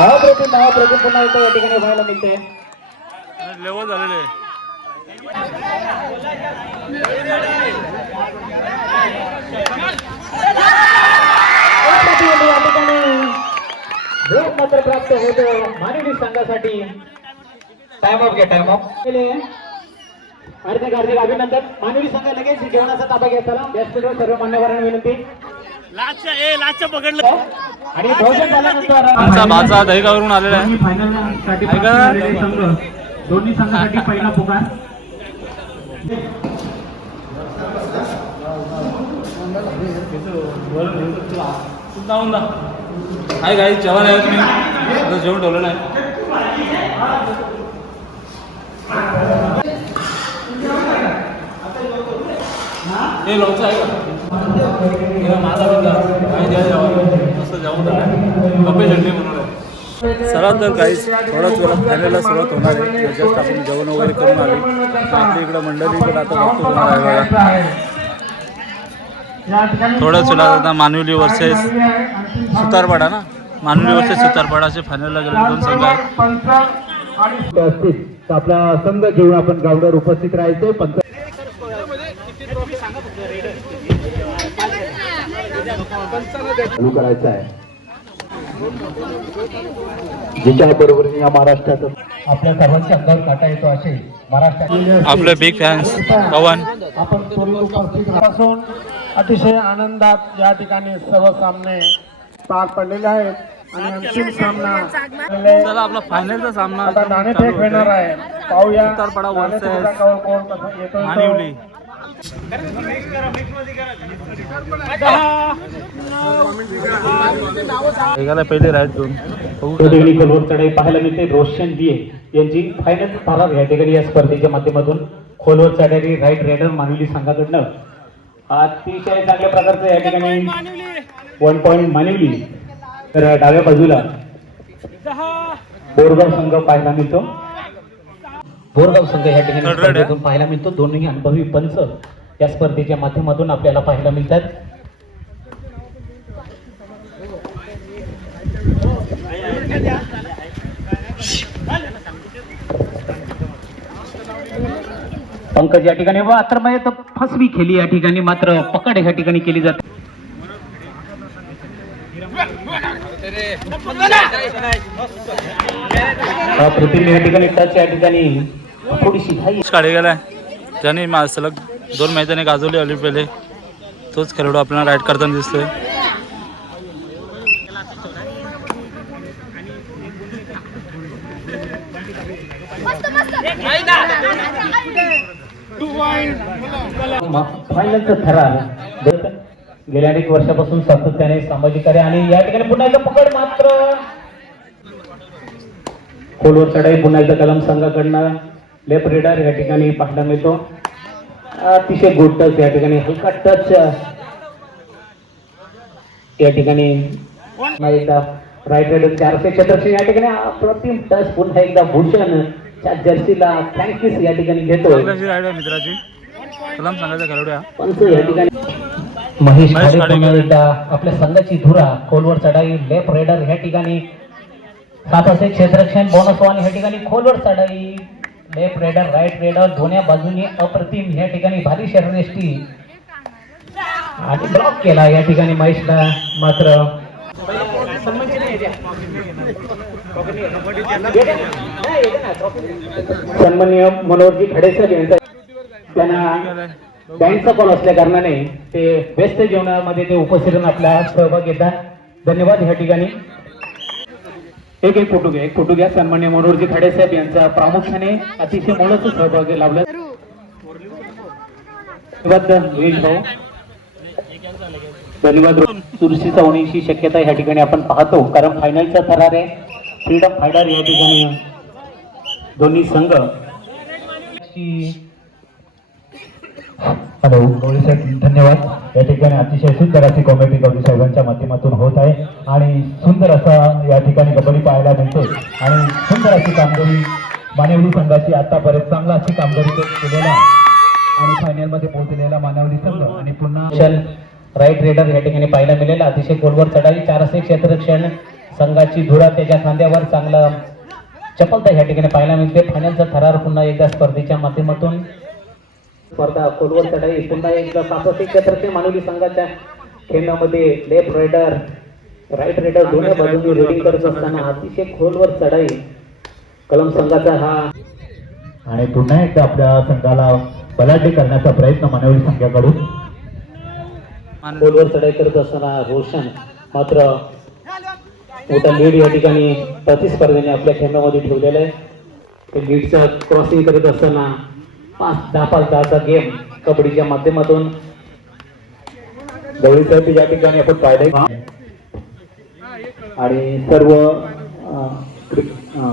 अप्रतिम पुन्हा एकदा या ठिकाणी पाहायला मिळते. लेवल झालेले आहे. मात्र प्राप्त होतो मानवी संघासाठी. टाइम ऑफ घ्या. टाइम ऑफ हार्दिक हार्दिक अभिनंदन. मानवी संघ लगेच जेवणाचा ताबा घेतला. व्यासपीठावर सर्व मान्यवरांना विनंती. आणि भोजन झाल्यानंतर आमचा भाचा दहीगावरून आलेला आहे. फायनलसाठी संघ दोन्ही संघासाठी पहिला पुकार. हाय गाईस, जेवण आहे तुम्ही? आता जेवण ठेवलं नाही. हे लोणचं आहे का? माझा बंदा काय द्या जेवण मस्त जेवण झालं. कपे चटणी बनवलं. चला तर गाईस थोड्याच वेळात फायनलला सुरुवात होणार आहे. जस्ट आपण जेवण वगैरे करून आले. आपल्या इकडं मंडळीकडे आता बघतो होणार आहे. थोड्याच वेळात आता मानवली वर्सेस सुतारपाडा ना, मानवली वर्सेस सुतारपाडाचे फायनलला गेले दोन संघ आहेत. आपला संघ घेऊन आपण ग्राउंडवर उपस्थित राहायचे. चालू करायचं आहे. जिच्या बरोबरीने या महाराष्ट्रात आपल्या सर्वांच्या अंगावर काटा येतो असे महाराष्ट्रात आपले बिग फॅन्स पवन. आपण पासून अतिशय आनंदात या ठिकाणी सर्व सामने पार पडलेले आहेत. आणि अंतिम सामना चला आपला फायनलचा सामना आता नाणेफेक चालू होणार होतोय. आहे. पाहूया सुतारपाडा नाणेफेक versus जागावर कोण कसं येतोय तो. मानिवली. एकाला पहिले राईट दोन ठिकाणी गोलवर चढाई पाहायला मिळते. रोशन दिये यांची फायनल थरार या ठिकाणी या स्पर्धेच्या माध्यमातून खोलवर चढणारी राईट रेडर मानवली संघाकडनं अतिशय चांगल्या प्रकारचं या ठिकाणी 1 पॉईंट मानवली. तर डाव्या बाजूला बोरगाव संघ पाहायला मिळतो. बोरगाव संघ या ठिकाणी थर्ड स्पर्धेतून पाहायला मिळतो. दोन्ही अनुभवी पंच या स्पर्धेच्या माध्यमातून आपल्याला पाहायला मिळतात. पंकज या ठिकाणी मात्र फसवी खेळली या ठिकाणी मात्र पकड या ठिकाणी केली जाते. प्रतिम या ठिकाणी टच या ठिकाणी थोडीशी घाई. काढे गेलाय ज्याने सलग 2 मैदाने गाजवली आली पहिले तोच खेळाडू आपल्याला राईड करताना दिसतोय. फायनलचं थरार गेल्या अनेक वर्षापासून सातत्याने सामाजिक कार्य आणि या ठिकाणी पुन्हा एकदा पकड मात्र खोलवर चढाई पुन्हा एकदा कलम संघाकडनं लेफ्ट रेडर या ठिकाणी पाहायला मिळतो. अतिशय गुड टच या ठिकाणी हलका टच या ठिकाणी एकदा राईट रेडर 400 क्षेत्रक्षण या ठिकाणी अप्रतिम टच पुन्हा एकदा भूषण च्या जर्सीला फ्रँकिस या ठिकाणी घेतोय. राईड आहे मित्राची कलम सांगायचा खेळाडू आहे. पंच या ठिकाणी महेश खाडे पुन्हा एकदा आपल्या संघाची धुरा खोलवर चढाई लेफ्ट रेडर ह्या ठिकाणी 700 क्षेत्रक्षण बोनस वन ह्या ठिकाणी खोलवर चढाई लेफ्ट रेडर राईट रेडर दोन्ही बाजूनी अप्रतिम ह्या ठिकाणी भारी शरणेष्टी आणि ब्लॉक केला या ठिकाणी महेशला मात्र सन्माननीय मनोहरजी खडेसर यांचा त्यांना बँकचा कॉल असल्या कारणाने ते व्यस्त जीवनामध्ये ते उपस्थित राहून आपला सहभाग घेतात. धन्यवाद. या ठिकाणी एक फोटो घ्या. सन्माननीय मनोहरजी खडेसाहेब यांचा प्रामुख्याने अतिशय मोलाचा सहभाग लाभला. धन्यवाद भाऊ. धन्यवाद. चुरशीचा होण्याची शक्यता या ठिकाणी आपण पाहतो कारण फायनलचा थरार आहे. फ्रीडम फायटर या ठिकाणी दोन्ही संघ. हॅलो गौरी साहेब धन्यवाद. या ठिकाणी अतिशय सुंदर अशी कॉमेडी गौरी साहेबांच्या माध्यमातून होत आहे आणि सुंदर असा या ठिकाणी कबड्डी पाहायला मिळते आणि सुंदर अशी कामगिरी मानवली संघाची आतापर्यंत चांगला अशी कामगिरी केलेला आणि फायनलमध्ये पोहोचलेला मानवली संघ आणि पुन्हा राईट रेडर या ठिकाणी पाहायला मिळेल. अतिशय खोलवर चढाई 400 क्षेत्रक्षण संघाची धुरा त्याच्या खांद्यावर चांगला चपलता या ठिकाणी पाहायला मिळते. फायनलचा थरार पुन्हा एकदा स्पर्धेच्या माध्यमातून स्पर्धा खोलवर चढाई पुन्हा एकदा 700 क्षेत्रक्षण मानवली संघाच्या खेळण्यामध्ये लेफ्ट रेडर राईट रेडर दोन्ही बाजूंनी रेडिंग करत असताना अतिशय खोलवर चढाई कलम संघाचा हा आणि पुन्हा एकदा आपल्या संघाला बलाढ्य करण्याचा प्रयत्न मानवली संघाकडून. खोलवर चढाई करत असताना रोशन मात्र मोठा लीड या ठिकाणी प्रतिस्पर्धेने आपल्या खेळण्यामध्ये ठेवलेला आहे. ते लीडचा क्रॉसिंग करत असताना 5-10 गेम कबड्डीच्या माध्यमातून गौरी साहेब या ठिकाणी आपण पाहिलं आणि सर्व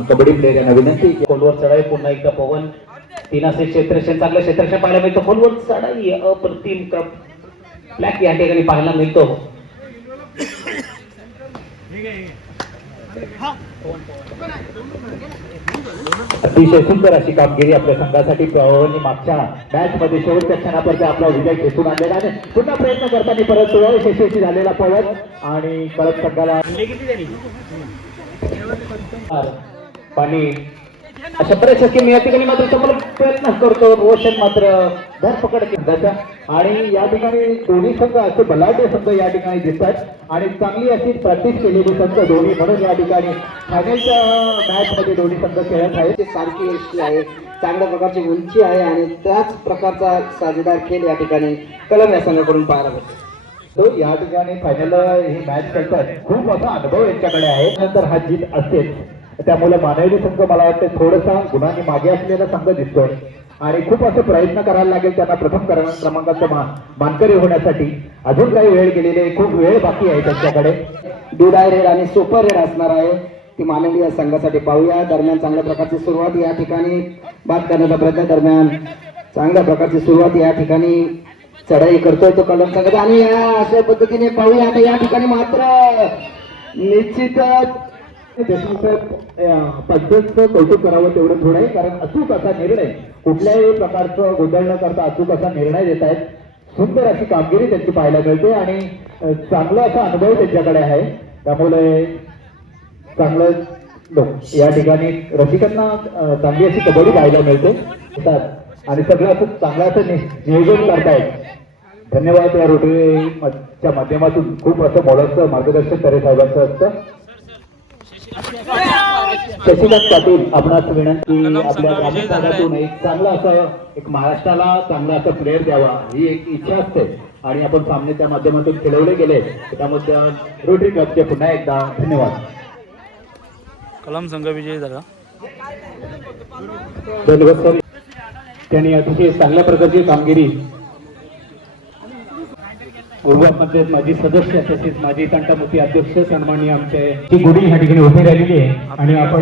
कबड्डी प्लेयरांना विनंती खोलवर चढाई पुन्हा एकदा पवन 300 क्षेत्रक्षण चांगलं क्षेत्रक्षण पाहायला मिळतं. खोलवर चढाई अप्रतिम ब्लॅक या ठिकाणी पाहायला मिळतो. अतिशय सुंदर अशी कामगिरी आपल्या संघासाठी पवनने मागच्या मॅच मध्ये शेवटच्या क्षणापर्यंत आपला विजय घेऊन आणलेला आहे. पुन्हा प्रयत्न करताना परत यशस्वी झालेला पवन आणि परत संघाला पाणी अशा बऱ्याच स्कीम या ठिकाणी मात्र चांगला प्रयत्न करतो. रोशन मात्र धरपकड केली आणि या ठिकाणी दोन्ही संघ असे बलाढ्य संघ या ठिकाणी दिसतात आणि चांगली अशी प्रॅक्टिस केलेली संघ दोन्ही म्हणून या ठिकाणी फायनलच्या मॅच मध्ये दोन्ही संघ खेळत आहेत. सारखी यष्टी आहे, चांगल्या प्रकारची उंची आहे आणि त्याच प्रकारचा साजेदार खेळ या ठिकाणी कलम या संघाकडून पाहायला मिळतो. तो या ठिकाणी फायनल ही मॅच खेळतात. खूप असा अनुभव यांच्याकडे आहे. नंतर हा जीत असतेच. त्यामुळे मानवी संघ मला वाटतं थोडासा गुणांनी मागे असलेला संघ दिसतोय आणि खूप असे प्रयत्न करायला लागेल त्यांना प्रथम क्रमांकाचा मानकरी होण्यासाठी. अजून काही वेळ गेलेली आहे, खूप वेळ बाकी आहे त्यांच्याकडे. डुडाय रेड आणि सुपर रेड असणार आहे ती माननीय संघासाठी. पाहूया दरम्यान चांगल्या प्रकारची सुरुवात या ठिकाणी बाद करण्याचा प्रयत्न. दरम्यान चांगल्या प्रकारची सुरुवात या ठिकाणी चढाई करतोय तो कलम संघ आणि अशा पद्धतीने पाहूया आता या ठिकाणी मात्र निश्चितच देशमुख पद्धतचं कौतुक करावं तेवढं थोडं आहे. कारण अचूक असा निर्णय, कुठल्याही प्रकारचं गोंधळ न करता अचूक असा निर्णय देत आहेत. सुंदर अशी कामगिरी त्यांची पाहायला मिळते आणि चांगला असा अनुभव त्यांच्याकडे आहे. त्यामुळे चांगलं या ठिकाणी रसिकांना चांगली अशी कबड्डी पाहायला मिळते आणि सगळं असं चांगलं असं नियोजन करतायत. धन्यवाद. या रोटरीच्या माध्यमातून खूप असं मोलाचं मार्गदर्शन तरे साहेबांचं असतं. शशिकांत पाटील आपणास विनंती आपल्या ग्रामीण भागातून एक चांगला असं एक महाराष्ट्राला चांगला असं प्लेअर द्यावा ही एक इच्छा असते आणि आपण सामने त्या माध्यमातून खेळवले गेले. त्यामध्ये रोटरी क्लबचे पुन्हा एकदा धन्यवाद. कलम संघ विजयी झाला. धन्यवाद सर. त्यांनी अतिशय चांगल्या प्रकारची कामगिरी मध्ये माजी सदस्य तसेच माजी तंटामुक्ती अध्यक्ष सन्माननीय आमचे ती गुढी या ठिकाणी उभी राहिलेली आहे आणि आपण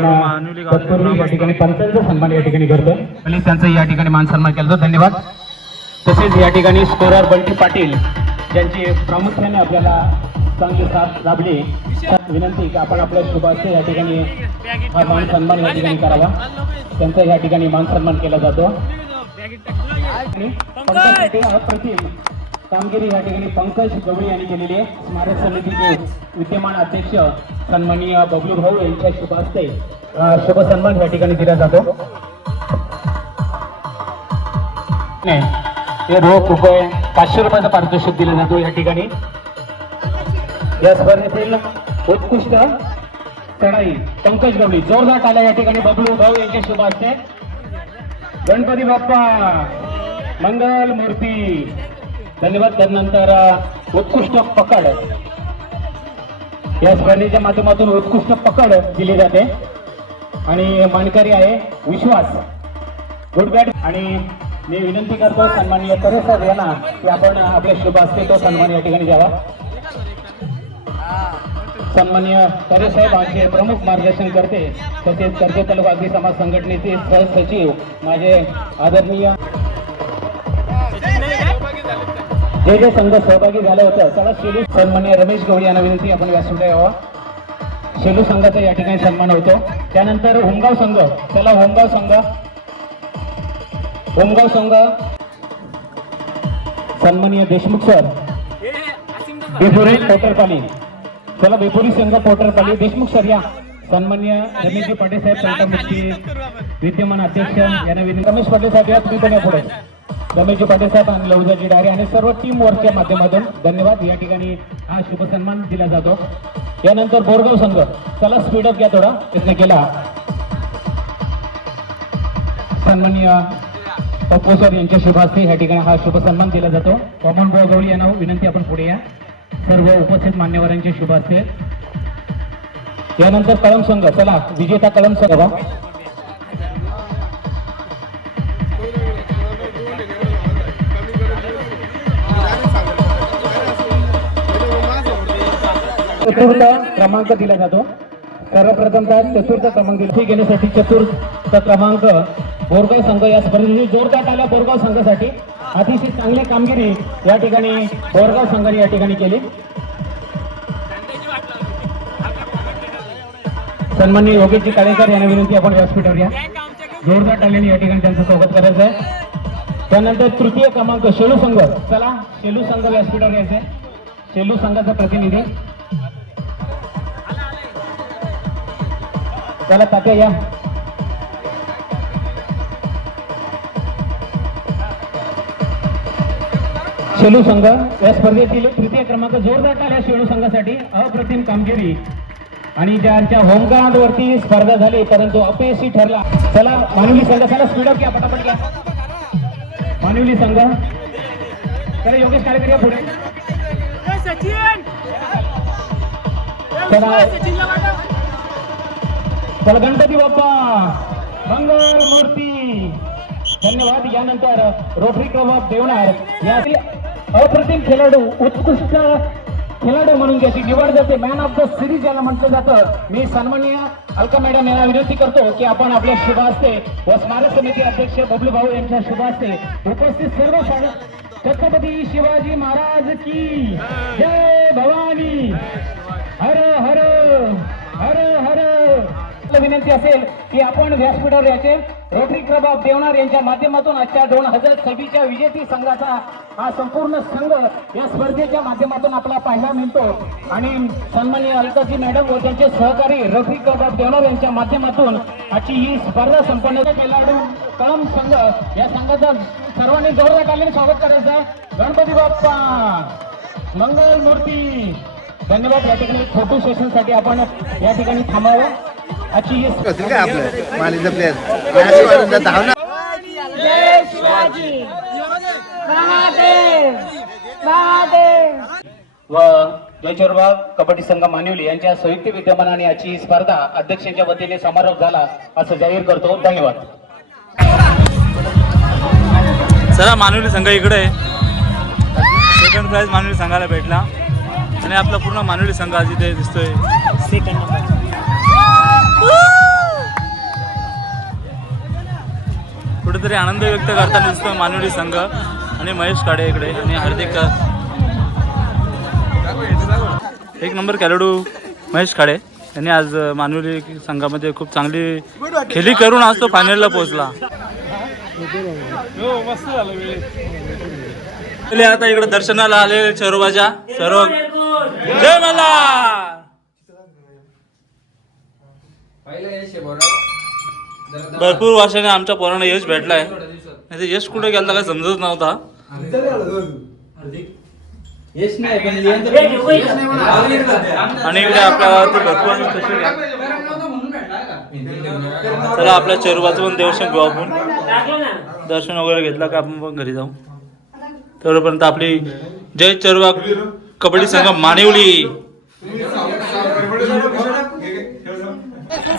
तत्पूर्वी या ठिकाणी पंचांचा सन्मान या ठिकाणी करतो आणि त्यांचा या ठिकाणी मान सन्मान केला जातो. धन्यवाद. तसेच या ठिकाणी स्कोरर बंटी पाटील ज्यांची प्रामुख्याने आपल्याला चांगली साथ लाभली. विनंती की आपण आपल्या शुभाचे या ठिकाणी हा मान सन्मान या ठिकाणी करावा. त्यांचा या ठिकाणी मान सन्मान केला जातो. अप्रतिम कामगिरी या ठिकाणी पंकज गवळी यांनी केलेली आहे. स्मारक समितीचे विद्यमान अध्यक्ष सन्माननीय बबलू भाऊ यांच्या शुभ हस्ते शुभ सन्मान या ठिकाणी दिला जातो. हे रोख रुपये 500 रुपयाचं पारितोषिक दिलं जातो या ठिकाणी. या स्पर्धेतील उत्कृष्ट चढाई पंकज गवळी जोरदार टाळ्या या ठिकाणी बबलू भाऊ यांच्या शुभ हस्ते. गणपती बाप्पा मंगल मूर्ती. धन्यवाद. त्यानंतर उत्कृष्ट पकड या स्पर्धेच्या माध्यमातून उत्कृष्ट पकड दिली जाते आणि मानकरी आहे विश्वास गुडबॅट. आणि मी विनंती करतो सन्माननीय तरे साहेब यांना की आपण आपल्या शुभ हस्ते तो सन्मान या ठिकाणी द्यावा. सन्माननीय तरे साहेब आमचे प्रमुख मार्गदर्शन करते तसेच कर्जत तालुका अग्नी समाज संघटनेचे सहसचिव माझे आदरणीय जे संघ सहभागी झाले होते. चला शेलू सन्माननीय रमेश गवळी यांना विनंती आपण व्यासपीठावर यावा. शेलू संघाचा या ठिकाणी सन्मान होतो. त्यानंतर होमगाव संघ. चला होमगाव संघ सन्माननीय देशमुख सर. बेपुरी पोटरपाली. चला बेपुरी संघ पोटरपाली देशमुख सर या. सन्माननीय रमेशजी पाटील साहेब तंटामुक्ती विद्यमान अध्यक्ष यांना विनंती. रमेश पाटील साहेब या तुम्ही पण या पुढे. रमेशजी पाटील साहेब आणि लवजाजी डारे आणि सर्व टीम वर्कच्या माध्यमातून धन्यवाद. या ठिकाणी हा शुभ सन्मान दिला जातो. यानंतर बोरगाव संघ. चला स्पीडअप घ्या थोडा. प्रयत्न केला सन्माननीय पप्पू सर यांच्या शुभ हस्ते या ठिकाणी हा शुभ सन्मान दिला जातो. कॉमन गवळी यांना विनंती आपण पुढे या. सर्व उपस्थित मान्यवरांचे शुभ हस्ते. यानंतर कळम संघ. चला विजेता कळम संघ. चतुर्थ क्रमांक दिला जातो. सर्वप्रथमतः चतुर्थ क्रमांक घेण्यासाठी चतुर्थ क्रमांक बोरगाव संघ या स्पर्धेची जोरदार टाळ्या बोरगाव संघासाठी. अतिशय चांगली कामगिरी या ठिकाणी बोरगाव संघाने या ठिकाणी केली. सन्माननीय योगेशजी काळेकर यांना विनंती आपण व्यासपीठावर या. जोरदार टाळ्याने या ठिकाणी त्यांचं स्वागत करायचं आहे. त्यानंतर तृतीय क्रमांक शेलू संघ. चला शेलू संघ व्यासपीठावर यायचे. शेलू संघाचा प्रतिनिधी. चला तात्या या. शेलू संघ या स्पर्धेतील तृतीय क्रमांक. जोरदार टाळ्या शेलू संघासाठी. अप्रतिम कामगिरी आणि ज्यांच्या होमग्राउंड वरती स्पर्धा झाली परंतु अपयशी ठरला. चला मानवली संघ. चला स्पीडअप घ्या पटापट घ्या. मानवली संघ. चला योगेश काळेकर या पुढे. चल गणपती बाप्पा मंगल मूर्ती. धन्यवाद. यानंतर रोटरी क्लब ऑफ देवनार यातील अप्रतिम खेळाडू, उत्कृष्ट खेळाडू म्हणून ज्याची निवड जाते, मॅन ऑफ द सिरीज याला म्हटलं जातं. मी सन्माननीय अलका मॅडम यांना विनंती करतो की आपण आपल्या शुभ हस्ते व स्मारक समिती अध्यक्ष बबलू भाऊ यांच्या शुभ हस्ते उपस्थित सर्व छत्रपती शिवाजी महाराज की जय भवानी. हर हर हर हर. विनंती असेल की आपण व्यासपीठावर याचे रोटरी क्लब ऑफ देवनार यांच्या माध्यमातून आजच्या 2026च्या विजेती संघाचा हा संपूर्ण संघ या स्पर्धेच्या माध्यमातून आपला पाहायला मिळतो. आणि सन्माननीय अलकाजी मॅडम व त्यांचे सहकारी रोटरी क्लब ऑफ देवनार यांच्या माध्यमातून आजची ही स्पर्धा संपन्न. खेळाडू कळम संघ या संघाचा सर्वांनी जोरदार तालीम स्वागत करायचं आहे. गणपती बाप्पा मंगल मूर्ती. धन्यवाद. या ठिकाणी फोटो सेशन साठी आपण या ठिकाणी थांबावं. आजची ही जय शिवाजी महादेव महादेव. व जयचोरबाग कबड्डी संघ मानिवली यांच्या संयुक्त विद्यमानाने आजची ही स्पर्धा अध्यक्षांच्या वतीने समारोप झाला असं जाहीर करतो. धन्यवाद. चला मानुली संघ इकडे आहे. सेकंड प्राइज मानुली संघाला भेटला आणि आपला पूर्ण मानुली संघ आज इथे दिसतोय. Second number. कुठेतरी आनंद व्यक्त करताना दिसतोय मानुली संघ आणि महेश काडे इकडे आणि हार्दिक. एक नंबर खेळाडू महेश काडे यांनी आज मानुली संघामध्ये खूप चांगली खेळी करून आज तो फायनलला पोहोचला. आता इकडे दर्शनाला आले चरोबाच्या सर्व. जय मल्हार. भरपूर वर्षाने आमच्या पोरांना यश भेटलाय. नाही तर यश कुठे गेला काय समजत नव्हता. आणि इकडे आपल्या भरपूर. चला आपल्या चेरुबाचं पण देवशन घेऊ आपण. दर्शन वगैरे घेतलं का आपण पण घरी जाऊ. तोपर्यंत आपली जय चेरुबा कबड्डी संघ मानिवली.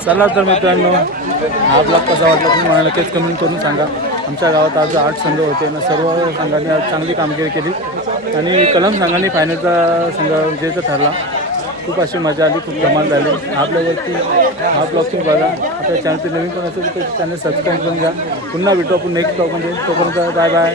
चला तर मित्रांनो हा ब्लॉग कसा वाटला तुम्ही मला नक्कीच कमेंट करून सांगा. आमच्या गावात आज 8 संघ होते ना. सर्व संघांनी आज चांगली कामगिरी केली आणि कलम संघाने फायनलचा संघ विजेता ठरला. खूप अशी मजा आली, खूप धमाल झाली. आपल्यावरती हा ब्लॉग तुम्ही बघा. आपल्या चॅनलचे नवीन पण असेल तर चॅनल सबस्क्राईब करून घ्या. पुन्हा भेटू आपण नेक्स्ट ब्लॉगमध्ये. तोपर्यंत बाय बाय.